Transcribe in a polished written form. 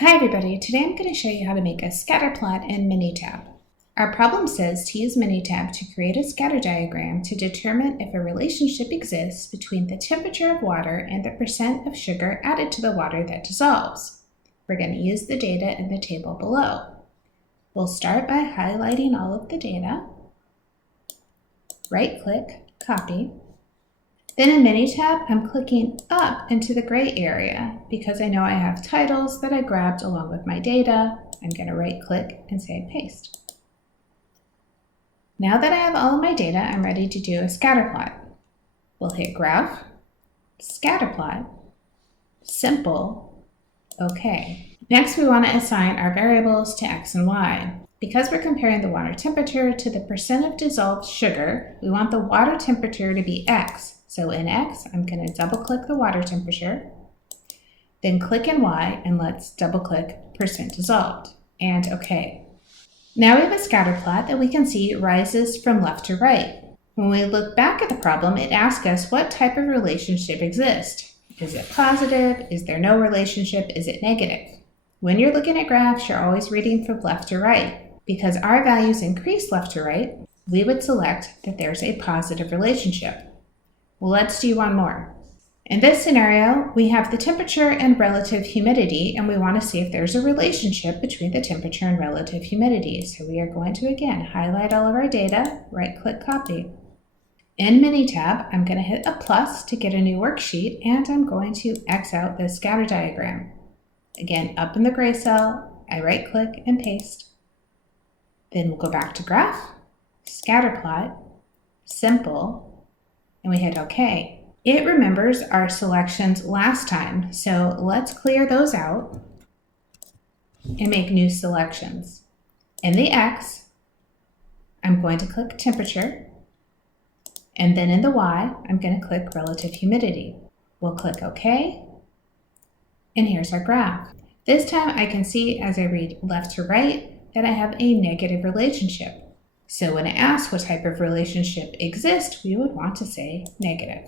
Hi everybody, today I'm going to show you how to make a scatterplot in Minitab. Our problem says to use Minitab to create a scatter diagram to determine if a relationship exists between the temperature of water and the percent of sugar added to the water that dissolves. We're going to use the data in the table below. We'll start by highlighting all of the data, right-click, copy. Then in Minitab, I'm clicking up into the gray area because I know I have titles that I grabbed along with my data. I'm going to right-click and say Paste. Now that I have all of my data, I'm ready to do a scatterplot. We'll hit Graph, Scatterplot, Simple, OK. Next, we want to assign our variables to X and Y. Because we're comparing the water temperature to the percent of dissolved sugar, we want the water temperature to be X. So in X, I'm going to double-click the water temperature, then click in Y, and let's double-click percent dissolved, and OK. Now we have a scatter plot that we can see rises from left to right. When we look back at the problem, it asks us what type of relationship exists. Is it positive? Is there no relationship? Is it negative? When you're looking at graphs, you're always reading from left to right. Because our values increase left to right, we would select that there's a positive relationship. Well, let's do one more. In this scenario, we have the temperature and relative humidity, and we want to see if there's a relationship between the temperature and relative humidity. So we are going to, again, highlight all of our data, right-click, copy. In Minitab, I'm going to hit a plus to get a new worksheet, and I'm going to X out this scatter diagram. Again, up in the gray cell, I right-click and paste. Then we'll go back to Graph, Scatterplot, Simple, and we hit OK. It remembers our selections last time, so let's clear those out and make new selections. In the X, I'm going to click temperature, and then in the Y, I'm going to click relative humidity. We'll click OK, and here's our graph. This time I can see as I read left to right that I have a negative relationship. So when it asks what type of relationship exists, we would want to say negative.